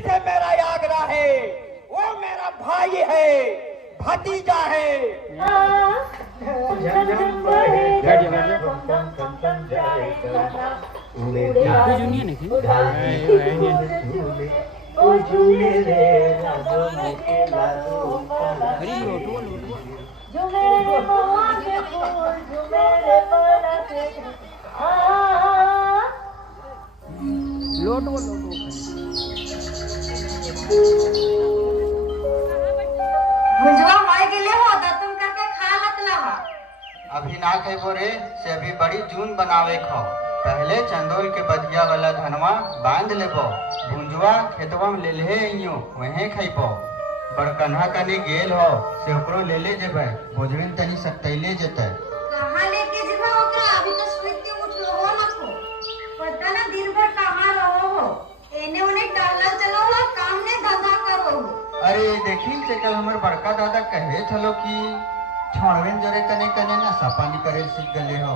से मेरा आग्रह है, वो मेरा भाई है, भतीजा है। लोटो मुझवा माय गेले हो तुम करके खा लतला। अभी ना खेबो रे से अभी बड़ी जून बनावे खो। पहले चंदोल के बदिया वाला धनवा बांध लेबो, भुंजवा खेतवा में ले ले अइयो, वहीं खइबो। बड़कन्हा कने गेल हो से ओकरो ले ले जेबे, भोजन तनी सतैले जेते। कहां लेके जेबा ओकरा? अभी तो सुइते उठलो हो ना को। पता ना दिन भर कहां रहो हो, एने ओने टहलल चलो हो, काम ने धंधा करो हो। अरे देखी से कल हमर बड़का दादा कहे थलो कि छोड़वेन जरे कने कने ना सपानी करे सीख गले हो।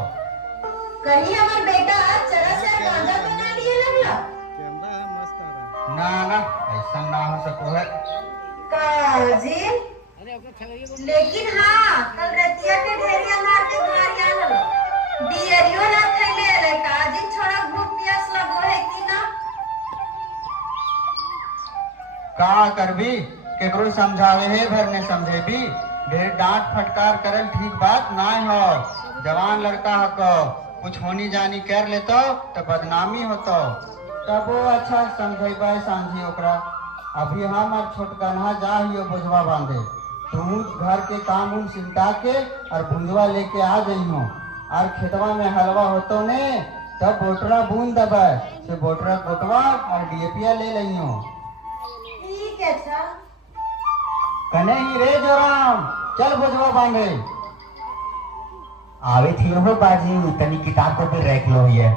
कहीं हमार बेटा चरस से गांजा बना लिए लगला। ना ना ऐसा ना हो सको है काजी। लेकिन हाँ कल रतिया के ढेरिया मार के भारिया हलो डियरियो ना खैले रे। काजी छोड़ा भूख प्यास लगो है कि ना? का करबी केकरो समझावे है भर ने समझे भी। ढेर डांट फटकार करल ठीक बात ना हो। जवान लड़का हको कुछ होनी जानी कर लेतो तो बदनामी होतो, तब वो अच्छा समझेबा सांझी ओकरा। अभी हम और छोटकन्हा जा हियो बोझवा बांधे, तुम घर के काम उम सिमटा के और भुंजवा लेके आ जइहो। और खेतवा में हलवा होतो ने तब बोटरा बूंद दबे से बोटरा गोटवा और डीएपिया ले लइहो। ठीक है चल। कने ही रे जोराम चल बोझवा बांधे। आवे थी हो बाजी तनी किताब को भी रख लो ये।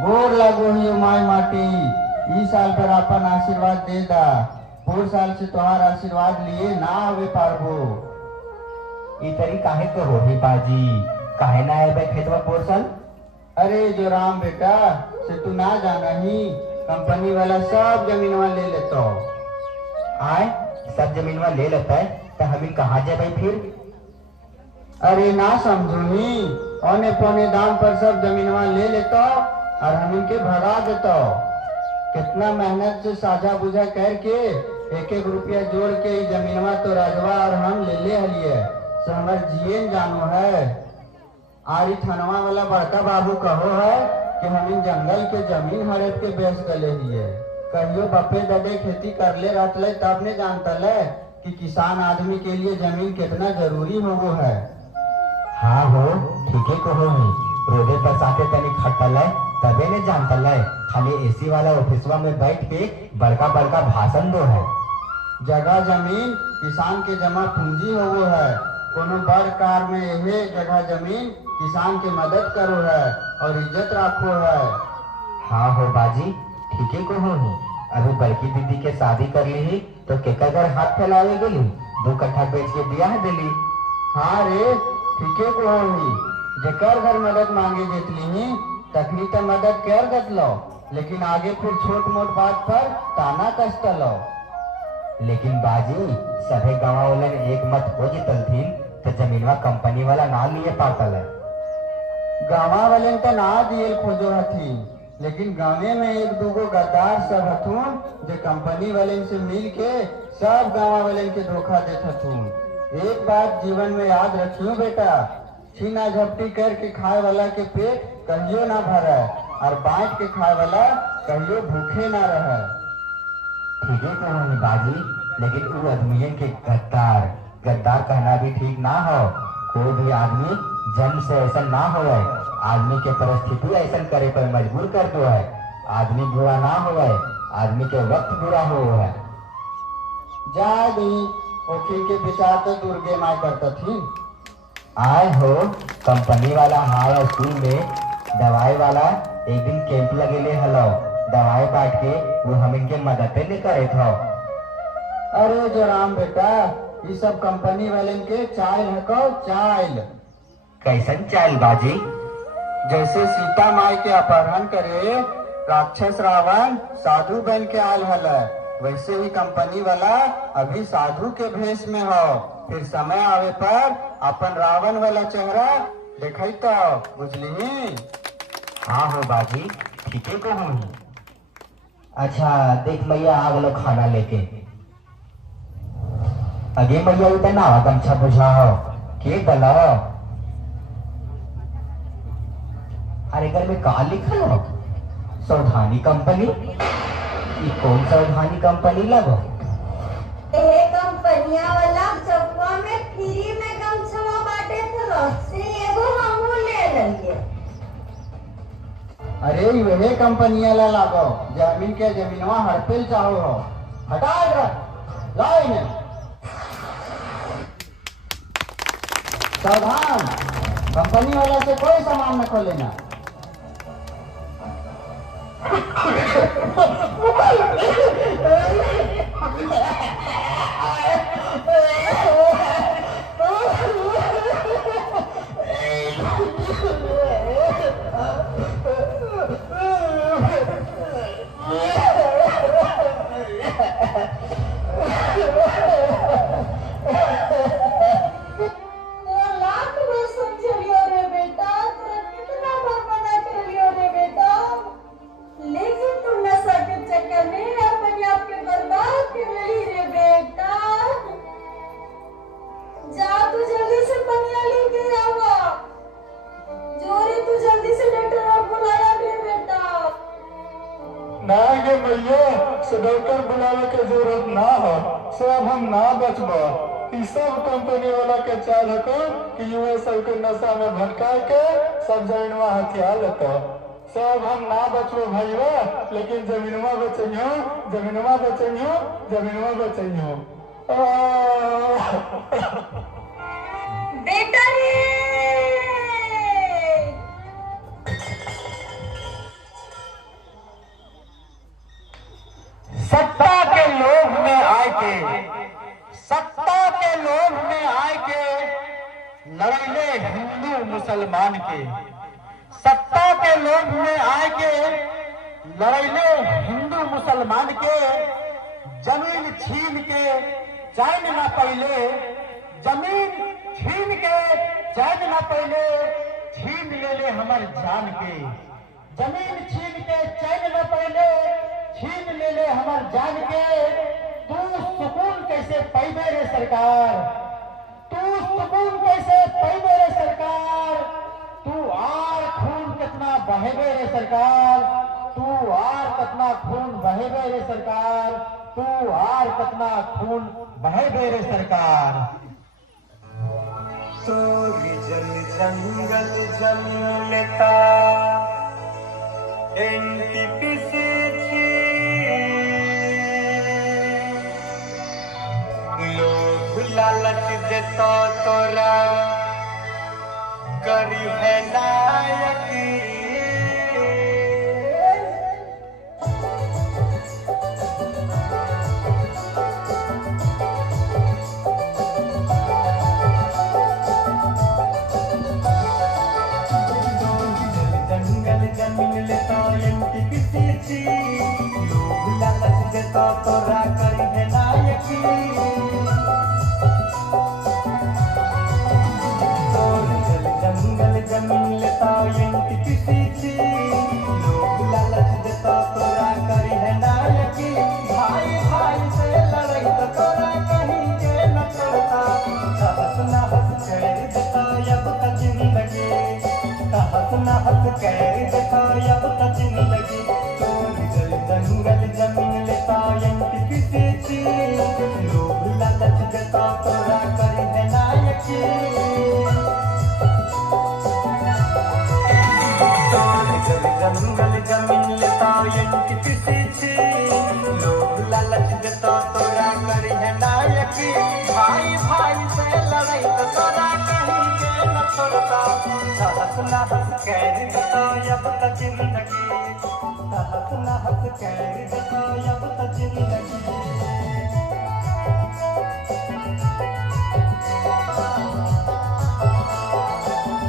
गोर लागो ही माई माटी, ई साल पर अपन आशीर्वाद दे दा। पूर साल से तोहार आशीर्वाद लिए ना आवे पारबो। ई तरी काहे करो ही बाजी, काहे ना आए बे खेतवा पोरसन? अरे जो राम बेटा से तू ना जाना ही, कंपनी वाला सब जमीनवा ले लेतो। आए सब जमीनवा ले लेता है तो हम कहाँ जाए फिर? अरे ना समझो ही, औने पौने दाम पर सब जमीनवा ले लेतो और हम इनके भगा देतो। कितना मेहनत से साझा बुझा करके एक एक रुपया जोड़ के जमीनवा तो राजवा और हम ले हलिए से हमार जियन जानो है। आरी थनवा वाला बड़का बाबू कहो है कि हम इन जंगल के जमीन हड़प के बेच गले लिए। कहियो बप्पे दबे खेती कर ले रहते तब ने जानता ले कि किसान आदमी के लिए जमीन कितना जरूरी हो वो है। हाँ हो ठीक है कहो ही, रोडे पर साथे तनी खटल है तबे ने जानता है। खाली एसी वाला ऑफिसवा में बैठ के बड़का बड़का भाषण दो है। जगह जमीन किसान के जमा पूंजी हो वो है। कोनो बड़ कार में यही जगह जमीन किसान की मदद करो है और इज्जत रखो है। हाँ हो बाजी ठीक है कहो ही। अभी बड़की दीदी के शादी कर ली ही तो केकर घर हाथ फैलावे गेली, 2 कट्ठा बेच के ब्याह दिली। हाँ रे ठीक है कहो ही, जेकर घर मदद मांगे जेतली ही तखनी तो मदद कर दतलो, लेकिन आगे फिर छोट मोट बात पर ताना कष्ट लो। लेकिन बाजी सभे गाँव वालन एक मत हो जितल थी तो जमीनवा कंपनी वाला ना लिए पातल है। गाँव वाले तो ना दिए खोजो हथी, लेकिन गाँवे में 1-2 गद्दार सब हथून जो कंपनी वाले से मिल के सब गाँव वाले के धोखा देत हथून। एक बात जीवन में याद रखियो बेटा, छीना झपटी करके खाए वाला के पेट कहियो ना भरे और बांट के खाए वाला कहियो भूखे ना रहे। ठीक है कहो बाजी, लेकिन वो आदमी के गद्दार कहना भी ठीक ना हो। कोई भी आदमी जन्म से ऐसा ना हो, आदमी के परिस्थिति ऐसा करे पर मजबूर कर दो है। आदमी बुरा ना हो आदमी के वक्त बुरा हो है। जा दी वकील के विचार तो दुर्गे माय करता थी। आए हो कंपनी वाला हाई स्कूल में दवाई वाला एक दिन कैंप लगेले हलो, दवाई बांट के वो हम इनके मदद नहीं करे थे। अरे जो राम बेटा ये सब कंपनी वाले के चाइल है को चाइल। कैसन चाइल बाजी? जैसे सीता माई के अपहरण करे राक्षस रावण साधु बन के आयल हल, वैसे ही कंपनी वाला अभी साधु के भेष में हो। फिर समय आवे पर अपन रावण वाला चेहरा दिखाई तो बुझली। हाँ हो बाजी ठीक है कहूँ। अच्छा देख मैया आ गलो खाना लेके। अगे मैया उतना गमछा बुझा हो के गला। अरे घर में कहा लिखल हो सावधानी कंपनी। ये कौन सावधानी कंपनी लगो? कंपनिया वाला चौका में फ्री में गमछवा बांटे थे से एगो हमहू ले लेंगे। अरे वही कंपनिया ला लागो जमीन के जमीनवा हड़पेल चाहो हो। हटा लाइन सावधान, कंपनी वाला से कोई सामान न खोलेना। डॉक्टर बुलावे के जरूरत ना हो, सब हम ना बचबो। ई सब कंपनी वाला के चाल हको कि युवा सब के नशा में भटका के सब जमीनवा हथिया लेतो। सब हम ना बचबो भैया, लेकिन जमीनवा बचइयो, जमीनवा बचइयो, जमीनवा बचइयो। बेटा रे सत्ता के लोभ में आए के, सत्ता के लोभ में आए के लड़ैले हिंदू मुसलमान के, सत्ता के लोभ में आए के लड़ैले हिंदू मुसलमान के। जमीन छीन के चैन न पहले, जमीन छीन के चैन न पहले, छीन ले ले हमार जान के। जमीन छीन के चैन न पहले, छीन ले ले हमार जान के। तू सुकून कैसे पैबे रे सरकार, तू सुकून कैसे पैबे रे सरकार। तू आर खून कितना बहेबे रे सरकार, तू आर कितना खून बहेबे रे सरकार, तू आर कितना खून बहेबे रे सरकार। तोरी जल जंगल जमीन लेता एनटीपीसी लोग लालच देता तोरा करी है नायकी। जंगल जमीन लेता एनटीपीसी लोग लालच देता तोरा करी है नायकी। जंगल जमीन लेता एनटीपीसी लोग लालच देता तोरा करी है नायकी। भाई भाई से लड़ाई तो तोरा कहीं के न छोड़ता, हंस न हंस कर देता अब तक जिंदगी, हंस न हंस कर देता अब तक जिंदगी। जंगल जमीन लेता एनटीपीसी लोग लालच देता तोरा करी है नायकी। जंगल जमीन लेता एंटी पीसी लोग लालच देता तोरा करी है नायक भाई भाई से लड़ाई तो तोरा कहीं के न छोड़ता हंस न हंस कर देता अब तक जिंदगी हंस न हंस कर देता अब तक जिंदगी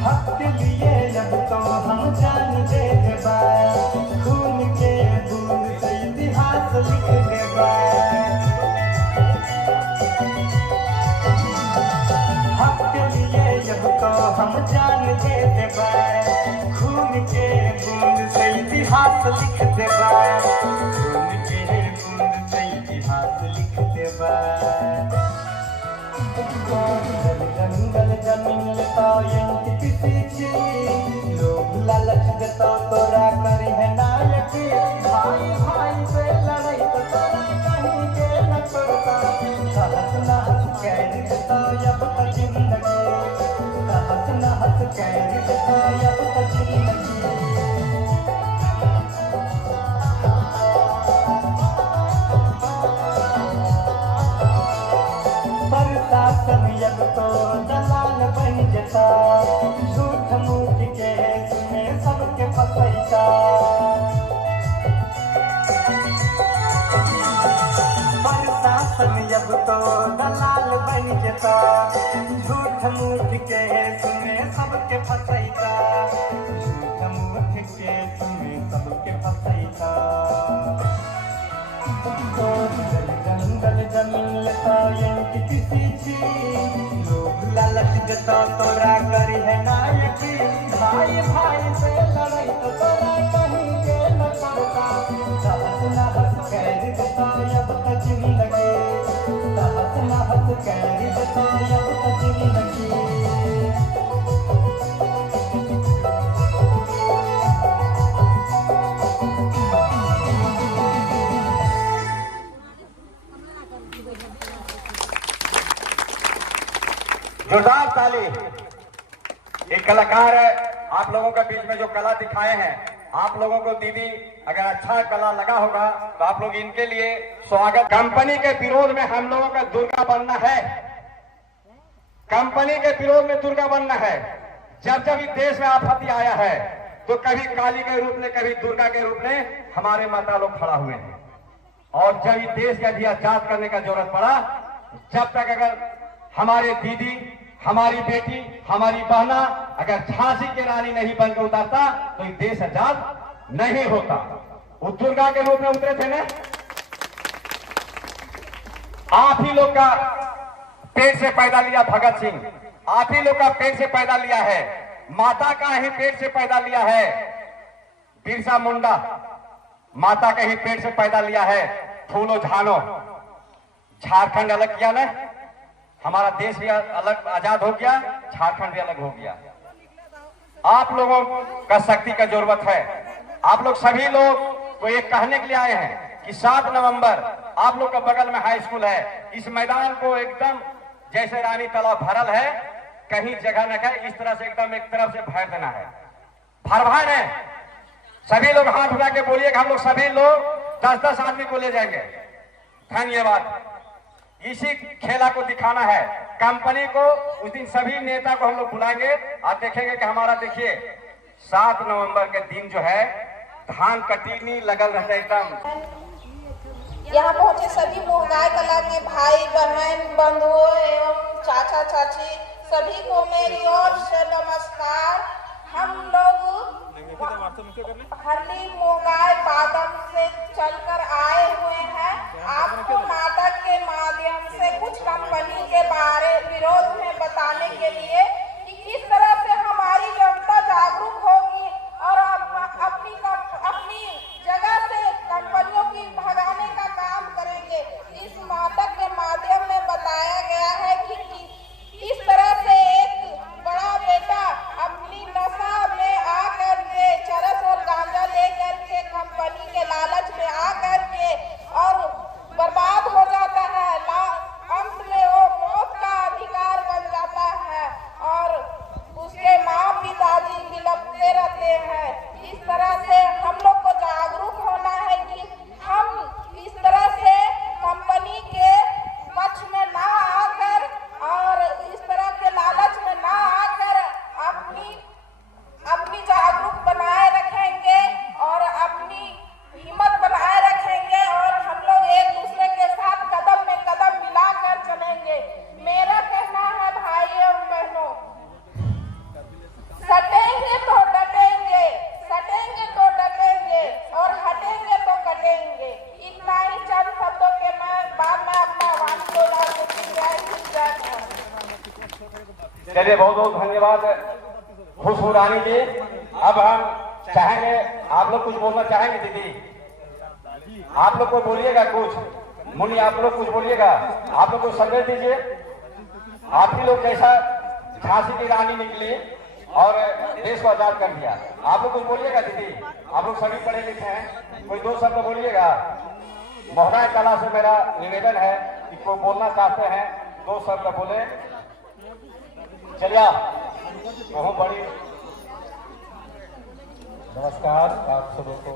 हक के लिए अब तो हम जान दे देबा खून के बूंद से इतिहास लिख देबा हक के लिए अब तो हम जान दे देबा खून के बूंद से इतिहास लिख देबा खून के बूंद से इतिहास लिख देबा जंगल जमीन लेता एंटी पीसी लोग लालच देता तोरा करी है नायक भाई भाई से लड़ाई तो तोरा कहीं के न छोड़ता हंस न हंस कर देता अब तक जिंदगी हंस न हंस कर देता अब तक जिंदगी प्रशासन अब तो दलाल बन जता झूठ मूठ के में सबके फसैता प्रशासन अब तो दलाल बन जता झूठ मूठ के में सबके फसैता झूठ मूठ के में सबके फसैता जंगल जमीन लेता एंटी पीसी लोग लालच देता तोरा करी है नायक भाई भाई से लड़ाई तो तोरा कहीं के न छोड़ता हंस न हंस कर देता अब तक जिंदगी हंस न हंस कर देता अब तक जिंदगी जोरदार ताली। एक कलाकार है, आप लोगों के बीच में जो कला दिखाए हैं, आप लोगों को दीदी अगर अच्छा कला लगा होगा तो आप लोग इनके लिए स्वागत। कंपनी के विरोध में हम लोगों का दुर्गा बनना है, कंपनी के विरोध में दुर्गा बनना है। जब जब इस देश में आफत आया है तो कभी काली के रूप में कभी दुर्गा के रूप में हमारे माता लोग खड़ा हुए हैं। और जब इस देश का भी आजाद करने का जरूरत पड़ा, जब तक अगर हमारे दीदी, हमारी बेटी, हमारी बहना अगर झांसी की रानी नहीं बनकर उतरता तो ये देश आजाद नहीं होता। वो दुर्गा के रूप में उतरे थे ना, आप ही लोग का पेट से पैदा लिया भगत सिंह, आप ही लोग का पेट से पैदा लिया है, माता का ही पेट से पैदा लिया है बिरसा मुंडा, माता का ही पेट से पैदा लिया है फूलो झानो। झारखंड अलग किया ना, हमारा देश भी अलग आजाद हो गया, झारखंड भी अलग हो गया। आप लोगों का शक्ति का जरूरत है। आप लोग सभी लोग को एक कहने के लिए आए हैं कि 7 नवंबर आप लोग का बगल में हाई स्कूल है, इस मैदान को एकदम जैसे रानी तालाब भरल है, कहीं जगह न कहे, इस तरह से एकदम एक तरफ से भर देना है। भर है, सभी लोग हाथ उठा के बोलिए हम लोग सभी लोग 10-10 आदमी को ले जाएंगे। धन्यवाद। इसी खेला को दिखाना है कंपनी को। उस दिन सभी नेता को हम लोग बुलाएंगे और देखेंगे कि हमारा, देखिए 7 नवंबर के दिन जो है धान कटनी लगल रहता है एकदम। यहाँ पहुँचे सभी मोहगाय कला के भाई बहन बंधुओं एवं चाचा चाची सभी को मेरी ओर से नमस्कार। हम लोग हरली मोहगाय बादम से चलकर आए हुए हैं आपको नाटक के माध्यम से कुछ कंपनी के बारे विरोध में बताने के लिए कि किस तरह से हमारी जनता जागरूक होगी और अपनी जगह से कंपनियों की भगाने का काम करेंगे। इस नाटक के माध्यम में बताया गया है कि किस तरह से एक बड़ा बेटा अपनी नशा में आकर के चरस और गांजा लेकर के कंपनी के लालच में आकर के और बर्बाद हो जाता है, अंत में वो मौत का अधिकार बन जाता है। चलिए, बहुत बहुत धन्यवाद खुशबू रानी जी। अब हम चाहेंगे, आप लोग कुछ बोलना चाहेंगे दीदी? आप लोग को बोलिएगा कुछ, मुनि आप लोग कुछ बोलिएगा, आप लोग को संदेश दीजिए। आप ही लोग जैसा झांसी की रानी निकली और देश को आजाद कर दिया, आप लोग कुछ बोलिएगा दीदी? आप लोग सभी पढ़े लिखे हैं, कोई दो शब्द बोलिएगा। मोहना कला से मेरा निवेदन है कि कोई बोलना चाहते हैं, दो शब्द बोले। चलिए, बहुत बड़ी नमस्कार आप सबों को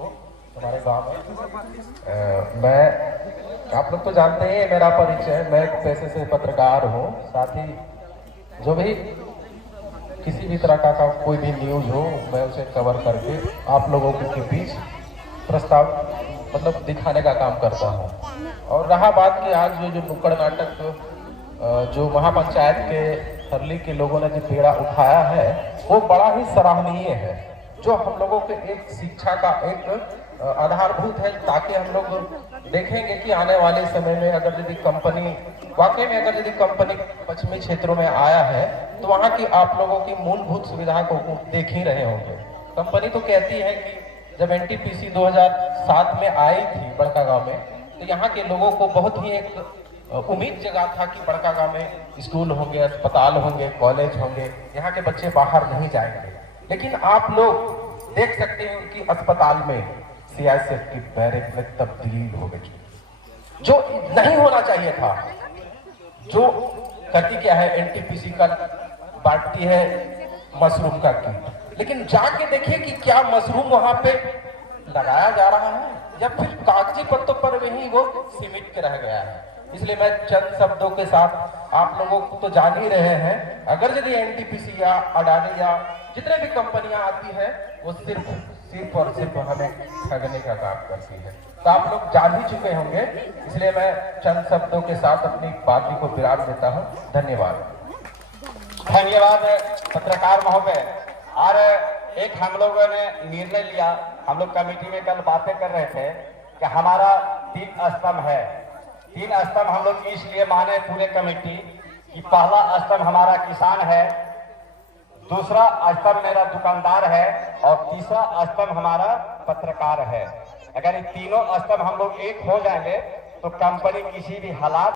हमारे गांव में। मैं, आप लोग तो जानते हैं मेरा परिचय, मैं एक पेशे से पत्रकार हूँ। साथ ही जो भी किसी भी तरह का कोई भी न्यूज हो, मैं उसे कवर करके आप लोगों के बीच प्रस्ताव मतलब दिखाने का काम करता हूँ। और रहा बात कि आज जो नुक्कड़ नाटक जो महापंचायत के हरली के लोगों ने जो पीड़ा उठाया है, वो बड़ा ही सराहनीय है, जो हम लोगों के एक शिक्षा का एक आधारभूत है, ताकि हम लोग देखेंगे कि आने वाले समय में अगर यदि कंपनी वाकई में अगर यदि कंपनी पश्चिमी क्षेत्रों में आया है, तो वहाँ की आप लोगों की मूलभूत सुविधा को देख ही रहे होंगे। कंपनी तो कहती है कि जब एनटीपीसी 2007 में आई थी बड़कागांव में, तो यहाँ के लोगों को बहुत ही एक उम्मीद जगा था कि बड़कागांव में स्कूल होंगे, अस्पताल होंगे, कॉलेज होंगे, यहाँ के बच्चे बाहर नहीं जाएंगे। लेकिन आप लोग देख सकते हैं उनकी अस्पताल में सीआईएसएफ की बैरक में तब्दील हो गई, जो नहीं होना चाहिए था। जो करती क्या है, एनटीपीसी का बांटती है मशरूम का कीट, लेकिन जाके देखिए कि क्या मशरूम वहां पे लगाया जा रहा है या फिर कागजी पत्तों पर वही वो सिमट के रह गया है। इसलिए मैं चंद शब्दों के साथ आप लोगों को तो जान ही रहे हैं, अगर यदि एनटीपीसी या अडानी या जितने भी कंपनियां आती है, वो सिर्फ और सिर्फ हमें ठगने का काम करती है, तो आप लोग जान ही चुके होंगे। इसलिए मैं चंद शब्दों के साथ अपनी बात को विराम देता हूं। धन्यवाद। धन्यवाद पत्रकार महोदय। और एक हम लोगों ने निर्णय लिया, हम लोग कमेटी में कल बातें कर रहे थे कि हमारा 3 स्तंभ है। 3 स्तंभ हम लोग इसलिए माने पूरे कमेटी कि पहला स्तंभ हमारा किसान है, दूसरा स्तंभ मेरा दुकानदार है और तीसरा स्तंभ हमारा पत्रकार है। अगर ये तीनों स्तंभ हम लोग एक हो जाएंगे तो कंपनी किसी भी हालात